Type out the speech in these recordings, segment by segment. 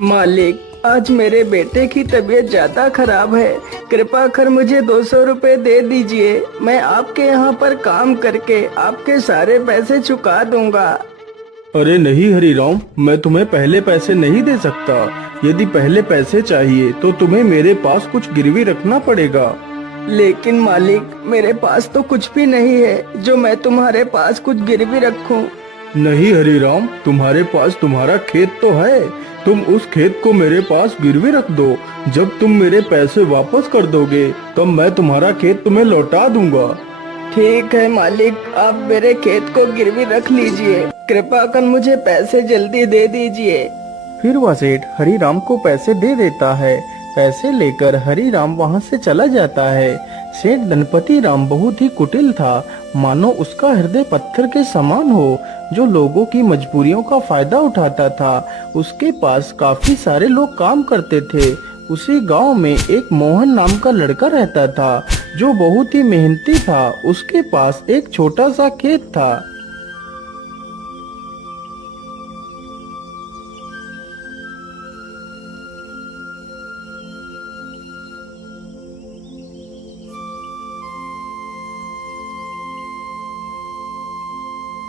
मालिक, आज मेरे बेटे की तबीयत ज्यादा खराब है। कृपा कर मुझे 200 रुपए दे दीजिए। मैं आपके यहाँ पर काम करके आपके सारे पैसे चुका दूंगा। अरे नहीं हरीराम, मैं तुम्हें पहले पैसे नहीं दे सकता। यदि पहले पैसे चाहिए तो तुम्हें मेरे पास कुछ गिरवी रखना पड़ेगा। लेकिन मालिक, मेरे पास तो कुछ भी नहीं है जो मैं तुम्हारे पास कुछ गिरवी रखूं। नहीं हरीराम, तुम्हारे पास तुम्हारा खेत तो है। तुम उस खेत को मेरे पास गिरवी रख दो। जब तुम मेरे पैसे वापस कर दोगे तब मैं तुम्हारा खेत तुम्हें लौटा दूंगा। ठीक है मालिक, आप मेरे खेत को गिरवी रख लीजिए। कृपा कर मुझे पैसे जल्दी दे दीजिए। फिर वह सेठ हरीराम को पैसे दे देता है। पैसे लेकर हरीराम वहाँ से चला जाता है। सेठ धनपति राम बहुत ही कुटिल था, मानो उसका हृदय पत्थर के समान हो, जो लोगों की मजबूरियों का फायदा उठाता था। उसके पास काफी सारे लोग काम करते थे। उसी गांव में एक मोहन नाम का लड़का रहता था, जो बहुत ही मेहनती था। उसके पास एक छोटा सा खेत था।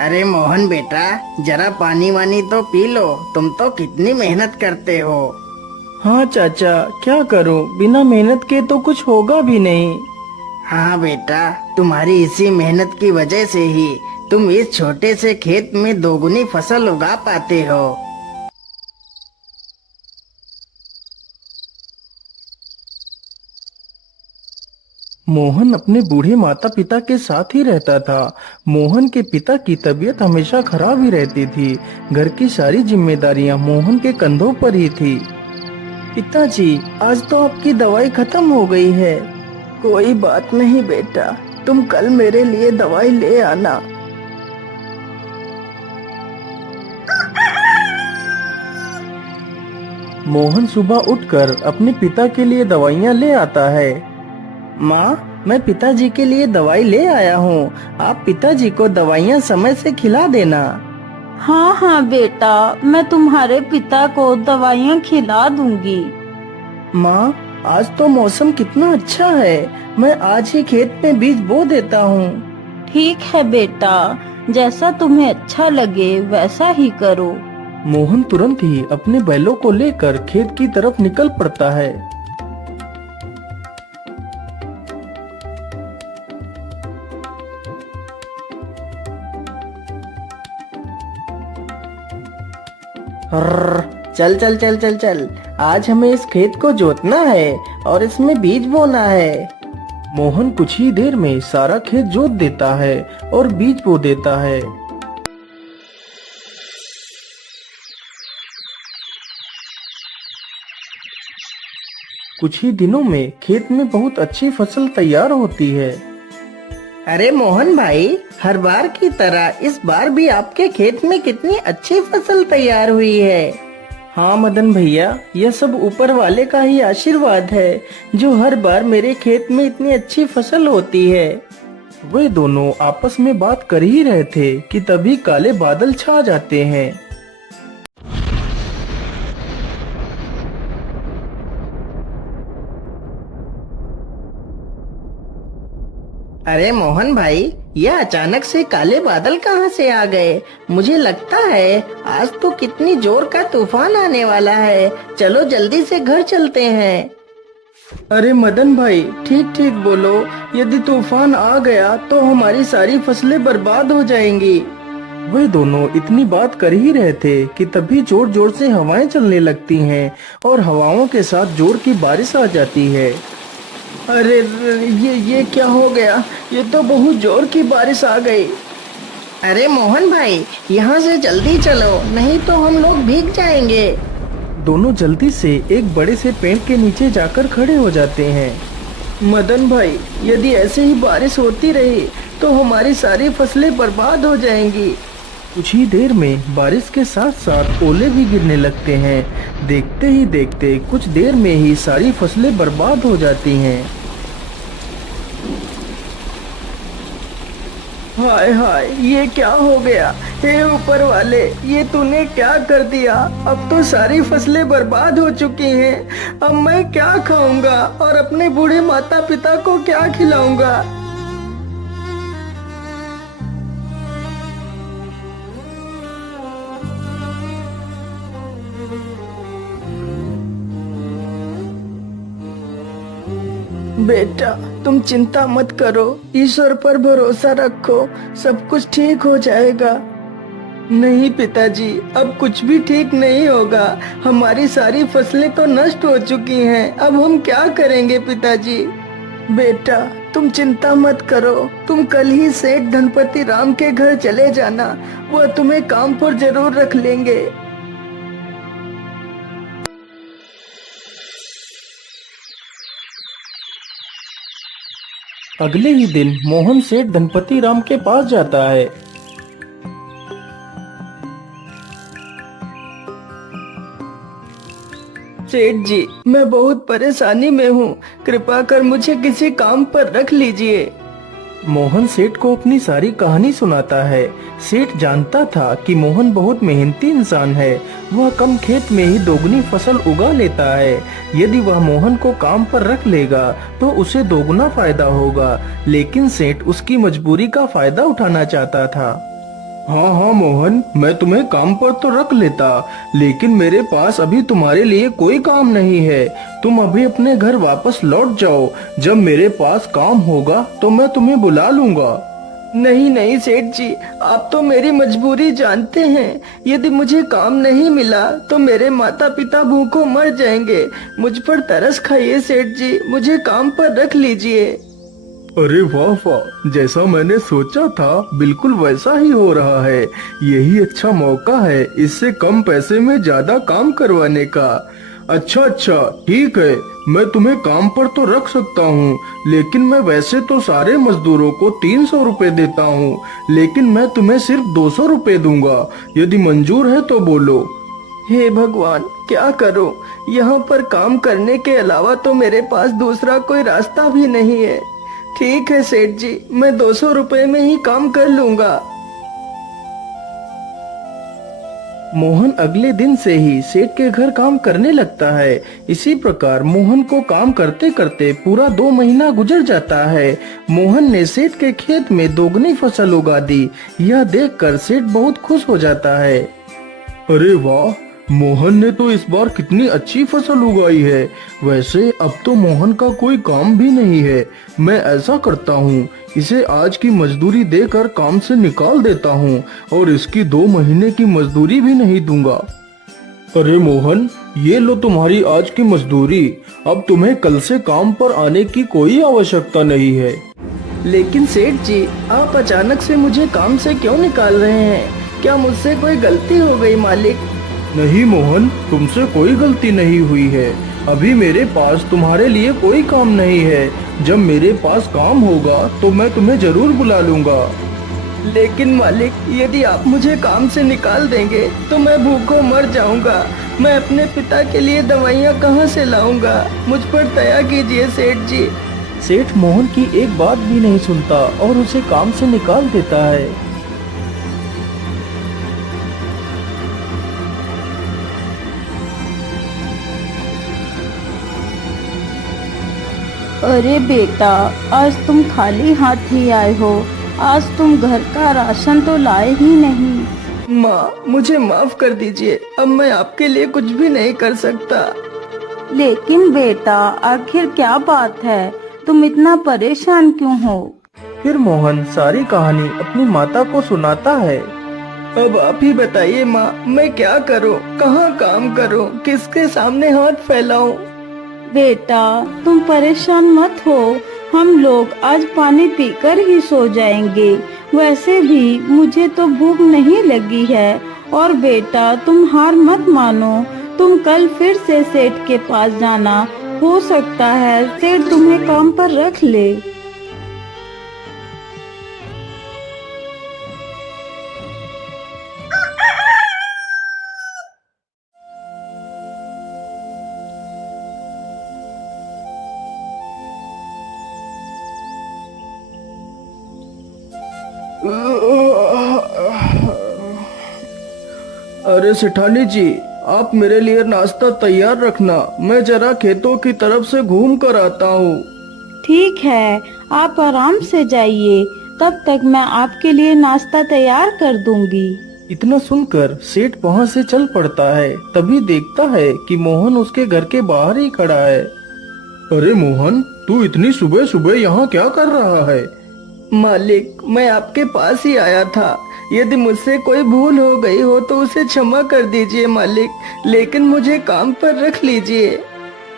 अरे मोहन बेटा, जरा पानी वानी तो पी लो। तुम तो कितनी मेहनत करते हो। हाँ चाचा, क्या करूं, बिना मेहनत के तो कुछ होगा भी नहीं। हाँ बेटा, तुम्हारी इसी मेहनत की वजह से ही तुम इस छोटे से खेत में दोगुनी फसल उगा पाते हो। मोहन अपने बूढ़े माता पिता के साथ ही रहता था। मोहन के पिता की तबीयत हमेशा खराब ही रहती थी। घर की सारी जिम्मेदारियां मोहन के कंधों पर ही थी। पिताजी, आज तो आपकी दवाई खत्म हो गई है। कोई बात नहीं बेटा, तुम कल मेरे लिए दवाई ले आना। मोहन सुबह उठकर अपने पिता के लिए दवाइयाँ ले आता है। माँ, मैं पिताजी के लिए दवाई ले आया हूँ। आप पिताजी को दवाइयाँ समय से खिला देना। हाँ हाँ बेटा, मैं तुम्हारे पिता को दवाइयाँ खिला दूंगी। माँ, आज तो मौसम कितना अच्छा है। मैं आज ही खेत में बीज बो देता हूँ। ठीक है बेटा, जैसा तुम्हें अच्छा लगे वैसा ही करो। मोहन तुरंत ही अपने बैलों को लेकर खेत की तरफ निकल पड़ता है। हर्र, चल चल चल चल चल, आज हमें इस खेत को जोतना है और इसमें बीज बोना है। मोहन कुछ ही देर में सारा खेत जोत देता है और बीज बो देता है। कुछ ही दिनों में खेत में बहुत अच्छी फसल तैयार होती है। अरे मोहन भाई, हर बार की तरह इस बार भी आपके खेत में कितनी अच्छी फसल तैयार हुई है। हाँ मदन भैया, यह सब ऊपर वाले का ही आशीर्वाद है, जो हर बार मेरे खेत में इतनी अच्छी फसल होती है। वे दोनों आपस में बात कर ही रहे थे कि तभी काले बादल छा जाते हैं। अरे मोहन भाई, यह अचानक से काले बादल कहाँ से आ गए। मुझे लगता है आज तो कितनी जोर का तूफान आने वाला है। चलो जल्दी से घर चलते हैं। अरे मदन भाई, ठीक ठीक बोलो। यदि तूफान आ गया तो हमारी सारी फसलें बर्बाद हो जाएंगी। वे दोनों इतनी बात कर ही रहे थे कि तभी जोर जोर से हवाएं चलने लगती हैं और हवाओं के साथ जोर की बारिश आ जाती है। अरे ये क्या हो गया। ये तो बहुत जोर की बारिश आ गई। अरे मोहन भाई, यहाँ से जल्दी चलो, नहीं तो हम लोग भीग जाएंगे। दोनों जल्दी से एक बड़े से पेड़ के नीचे जाकर खड़े हो जाते हैं। मदन भाई, यदि ऐसे ही बारिश होती रही तो हमारी सारी फसलें बर्बाद हो जाएंगी। कुछ ही देर में बारिश के साथ साथ ओले भी गिरने लगते हैं। देखते ही देखते कुछ देर में ही सारी फसलें बर्बाद हो जाती हैं। हाय हाय, ये क्या हो गया? हे ऊपर वाले, ये तूने क्या कर दिया? अब तो सारी फसलें बर्बाद हो चुकी हैं। अब मैं क्या खाऊंगा और अपने बूढ़े माता पिता को क्या खिलाऊंगा? बेटा, तुम चिंता मत करो, ईश्वर पर भरोसा रखो, सब कुछ ठीक हो जाएगा। नहीं पिताजी, अब कुछ भी ठीक नहीं होगा। हमारी सारी फसलें तो नष्ट हो चुकी हैं। अब हम क्या करेंगे पिताजी? बेटा, तुम चिंता मत करो। तुम कल ही सेठ धनपति राम के घर चले जाना। वह तुम्हें काम पर जरूर रख लेंगे। अगले ही दिन मोहन सेठ धनपति राम के पास जाता है। सेठ जी, मैं बहुत परेशानी में हूँ। कृपा कर मुझे किसी काम पर रख लीजिए। मोहन सेठ को अपनी सारी कहानी सुनाता है। सेठ जानता था कि मोहन बहुत मेहनती इंसान है। वह कम खेत में ही दोगुनी फसल उगा लेता है। यदि वह मोहन को काम पर रख लेगा तो उसे दोगुना फायदा होगा। लेकिन सेठ उसकी मजबूरी का फायदा उठाना चाहता था। हाँ हाँ मोहन, मैं तुम्हें काम पर तो रख लेता, लेकिन मेरे पास अभी तुम्हारे लिए कोई काम नहीं है। तुम अभी अपने घर वापस लौट जाओ। जब मेरे पास काम होगा तो मैं तुम्हें बुला लूंगा। नहीं नहीं सेठ जी, आप तो मेरी मजबूरी जानते हैं। यदि मुझे काम नहीं मिला तो मेरे माता पिता भूखों मर जाएंगे। मुझ पर तरस खाइए सेठ जी, मुझे काम पर रख लीजिए। अरे वाह वाह, जैसा मैंने सोचा था बिल्कुल वैसा ही हो रहा है। यही अच्छा मौका है इससे कम पैसे में ज्यादा काम करवाने का। अच्छा अच्छा, ठीक है, मैं तुम्हें काम पर तो रख सकता हूँ, लेकिन मैं वैसे तो सारे मजदूरों को 300 रुपए देता हूँ, लेकिन मैं तुम्हें सिर्फ 200 रुपए दूंगा। यदि मंजूर है तो बोलो। हे भगवान, क्या करूं? यहाँ पर काम करने के अलावा तो मेरे पास दूसरा कोई रास्ता भी नहीं है। ठीक है सेठ जी, मैं 200 रुपए में ही काम कर लूंगा। मोहन अगले दिन से ही सेठ के घर काम करने लगता है। इसी प्रकार मोहन को काम करते करते पूरा 2 महीना गुजर जाता है। मोहन ने सेठ के खेत में दोगुनी फसल उगा दी। यह देखकर सेठ बहुत खुश हो जाता है। अरे वाह, मोहन ने तो इस बार कितनी अच्छी फसल उगाई है। वैसे अब तो मोहन का कोई काम भी नहीं है। मैं ऐसा करता हूँ, इसे आज की मजदूरी देकर काम से निकाल देता हूँ और इसकी 2 महीने की मजदूरी भी नहीं दूंगा। अरे मोहन, ये लो तुम्हारी आज की मजदूरी। अब तुम्हें कल से काम पर आने की कोई आवश्यकता नहीं है। लेकिन सेठ जी, आप अचानक से मुझे काम से क्यों निकाल रहे हैं? क्या मुझसे कोई गलती हो गई मालिक? नहीं मोहन, तुमसे कोई गलती नहीं हुई है। अभी मेरे पास तुम्हारे लिए कोई काम नहीं है। जब मेरे पास काम होगा तो मैं तुम्हें जरूर बुला लूंगा। लेकिन मालिक, यदि आप मुझे काम से निकाल देंगे तो मैं भूखों मर जाऊंगा। मैं अपने पिता के लिए दवाइयाँ कहाँ से लाऊंगा? मुझ पर दया कीजिए सेठ जी। सेठ मोहन की एक बात भी नहीं सुनता और उसे काम से निकाल देता है। अरे बेटा, आज तुम खाली हाथ ही आए हो। आज तुम घर का राशन तो लाए ही नहीं। माँ, मुझे माफ कर दीजिए। अब मैं आपके लिए कुछ भी नहीं कर सकता। लेकिन बेटा, आखिर क्या बात है? तुम इतना परेशान क्यों हो? फिर मोहन सारी कहानी अपनी माता को सुनाता है। अब आप ही बताइए माँ, मैं क्या करूँ? कहाँ काम करूँ? किसके सामने हाथ फैलाऊं? बेटा, तुम परेशान मत हो। हम लोग आज पानी पीकर ही सो जाएंगे। वैसे भी मुझे तो भूख नहीं लगी है। और बेटा, तुम हार मत मानो। तुम कल फिर से सेठ के पास जाना। हो सकता है सेठ तुम्हें काम पर रख ले। अरे सेठानी जी, आप मेरे लिए नाश्ता तैयार रखना, मैं जरा खेतों की तरफ से घूम कर आता हूँ। ठीक है, आप आराम से जाइए, तब तक मैं आपके लिए नाश्ता तैयार कर दूंगी। इतना सुनकर सेठ वहाँ से चल पड़ता है। तभी देखता है कि मोहन उसके घर के बाहर ही खड़ा है। अरे मोहन, तू इतनी सुबह सुबह यहाँ क्या कर रहा है? मालिक, मैं आपके पास ही आया था। यदि मुझसे कोई भूल हो गई हो तो उसे क्षमा कर दीजिए मालिक, लेकिन मुझे काम पर रख लीजिए।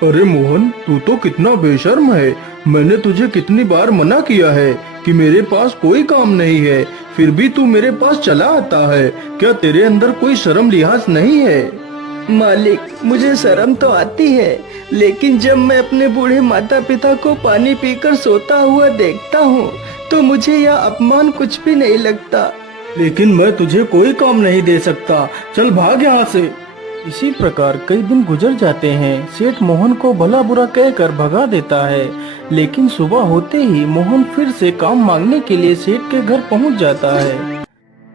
अरे मोहन, तू तो कितना बेशर्म है। मैंने तुझे कितनी बार मना किया है कि मेरे पास कोई काम नहीं है, फिर भी तू मेरे पास चला आता है। क्या तेरे अंदर कोई शर्म लिहाज नहीं है? मालिक, मुझे शर्म तो आती है, लेकिन जब मैं अपने बूढ़े माता पिता को पानी पीकर सोता हुआ देखता हूँ तो मुझे यह अपमान कुछ भी नहीं लगता। लेकिन मैं तुझे कोई काम नहीं दे सकता, चल भाग यहाँ से। इसी प्रकार कई दिन गुजर जाते हैं। सेठ मोहन को भला बुरा कहकर भगा देता है, लेकिन सुबह होते ही मोहन फिर से काम मांगने के लिए सेठ के घर पहुंच जाता है।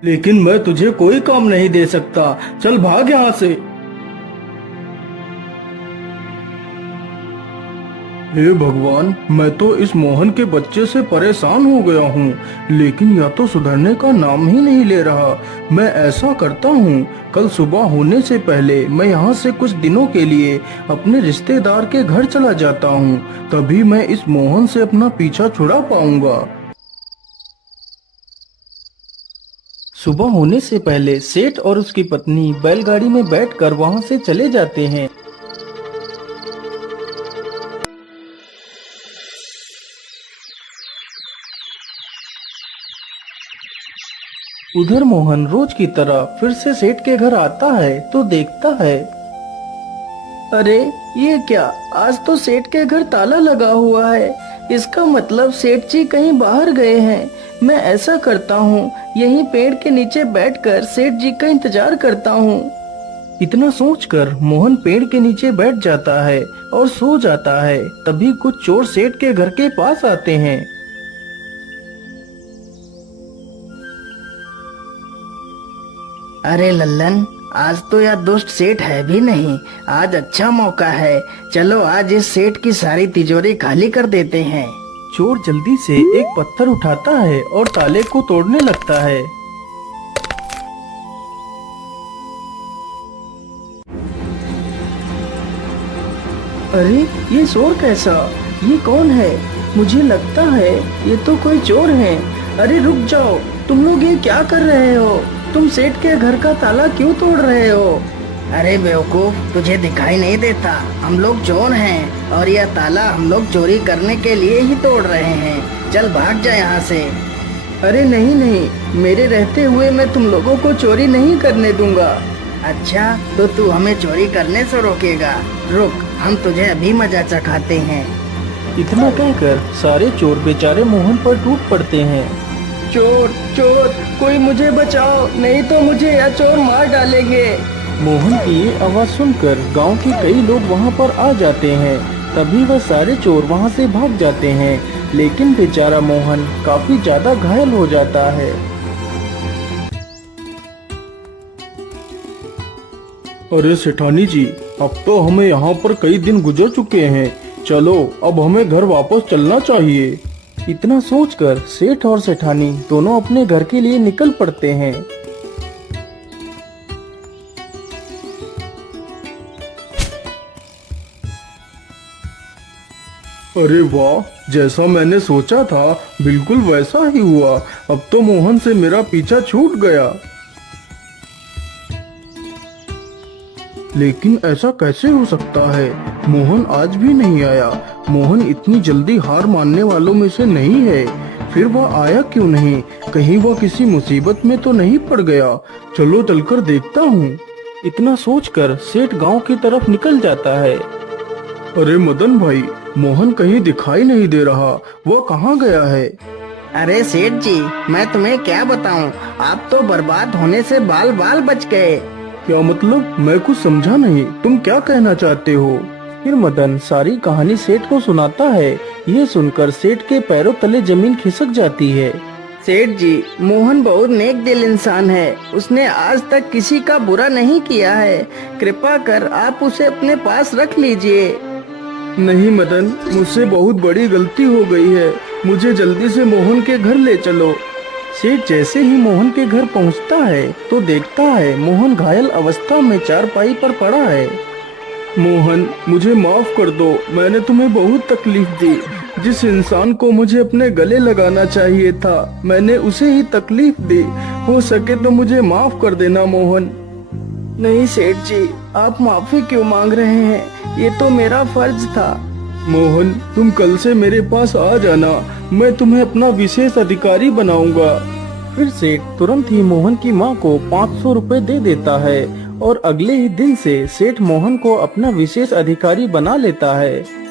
लेकिन मैं तुझे कोई काम नहीं दे सकता, चल भाग यहाँ से। हे भगवान, मैं तो इस मोहन के बच्चे से परेशान हो गया हूँ, लेकिन यह तो सुधरने का नाम ही नहीं ले रहा। मैं ऐसा करता हूँ, कल सुबह होने से पहले मैं यहाँ से कुछ दिनों के लिए अपने रिश्तेदार के घर चला जाता हूँ, तभी मैं इस मोहन से अपना पीछा छुड़ा पाऊंगा। सुबह होने से पहले सेठ और उसकी पत्नी बैलगाड़ी में बैठकर वहाँ से चले जाते हैं। उधर मोहन रोज की तरह फिर से सेठ के घर आता है तो देखता है, अरे ये क्या, आज तो सेठ के घर ताला लगा हुआ है। इसका मतलब सेठ जी कहीं बाहर गए हैं। मैं ऐसा करता हूँ, यहीं पेड़ के नीचे बैठकर सेठ जी का इंतजार करता हूँ। इतना सोचकर मोहन पेड़ के नीचे बैठ जाता है और सो जाता है। तभी कुछ चोर सेठ के घर के पास आते हैं। अरे लल्लन, आज तो यह दुष्ट सेठ है भी नहीं। आज अच्छा मौका है, चलो आज इस सेठ की सारी तिजोरी खाली कर देते हैं। चोर जल्दी से एक पत्थर उठाता है और ताले को तोड़ने लगता है। अरे ये शोर कैसा? ये कौन है? मुझे लगता है ये तो कोई चोर है। अरे रुक जाओ, तुम लोग ये क्या कर रहे हो? तुम सेठ के घर का ताला क्यों तोड़ रहे हो? अरे बेवकूफ, तुझे दिखाई नहीं देता? हम लोग चोर हैं और यह ताला हम लोग चोरी करने के लिए ही तोड़ रहे हैं। चल भाग जा यहाँ से। अरे नहीं नहीं, मेरे रहते हुए मैं तुम लोगों को चोरी नहीं करने दूंगा। अच्छा, तो तू हमें चोरी करने से रोकेगा? रुक, हम तुझे अभी मजा चखाते हैं। इतना कहकर सारे चोर बेचारे मोहन पर टूट पड़ते हैं। चोर चोर, कोई मुझे बचाओ, नहीं तो मुझे यह चोर मार डालेंगे। मोहन की ये आवाज सुनकर गांव के कई लोग वहां पर आ जाते हैं। तभी वह सारे चोर वहां से भाग जाते हैं, लेकिन बेचारा मोहन काफी ज्यादा घायल हो जाता है। अरे सेठानी जी, अब तो हमें यहाँ पर कई दिन गुजर चुके हैं, चलो अब हमें घर वापस चलना चाहिए। इतना सोचकर सेठ और सेठानी दोनों अपने घर के लिए निकल पड़ते हैं। अरे वाह, जैसा मैंने सोचा था बिल्कुल वैसा ही हुआ। अब तो मोहन से मेरा पीछा छूट गया। लेकिन ऐसा कैसे हो सकता है? मोहन आज भी नहीं आया। मोहन इतनी जल्दी हार मानने वालों में से नहीं है। फिर वह आया क्यों नहीं? कहीं वह किसी मुसीबत में तो नहीं पड़ गया? चलो चलकर देखता हूँ। इतना सोचकर सेठ गांव की तरफ निकल जाता है। अरे मदन भाई, मोहन कहीं दिखाई नहीं दे रहा, वह कहाँ गया है? अरे सेठ जी, मैं तुम्हें क्या बताऊं, आप तो बर्बाद होने से बाल बाल बच गए। क्या मतलब? मैं कुछ समझा नहीं, तुम क्या कहना चाहते हो? फिर मदन सारी कहानी सेठ को सुनाता है। ये सुनकर सेठ के पैरों तले जमीन खिसक जाती है। सेठ जी, मोहन बहुत नेक दिल इंसान है। उसने आज तक किसी का बुरा नहीं किया है। कृपा कर आप उसे अपने पास रख लीजिए। नहीं मदन, मुझसे बहुत बड़ी गलती हो गई है। मुझे जल्दी से मोहन के घर ले चलो। सेठ जैसे ही मोहन के घर पहुंचता है तो देखता है मोहन घायल अवस्था में चारपाई पर पड़ा है। मोहन, मुझे माफ कर दो, मैंने तुम्हें बहुत तकलीफ दी। जिस इंसान को मुझे अपने गले लगाना चाहिए था, मैंने उसे ही तकलीफ दी। हो सके तो मुझे माफ कर देना मोहन। नहीं सेठ जी, आप माफी क्यों मांग रहे हैं? ये तो मेरा फर्ज था। मोहन, तुम कल से मेरे पास आ जाना, मैं तुम्हें अपना विशेष अधिकारी बनाऊंगा। फिर सेठ तुरंत ही मोहन की माँ को 500 रुपए दे देता है और अगले ही दिन से सेठ मोहन को अपना विशेष अधिकारी बना लेता है।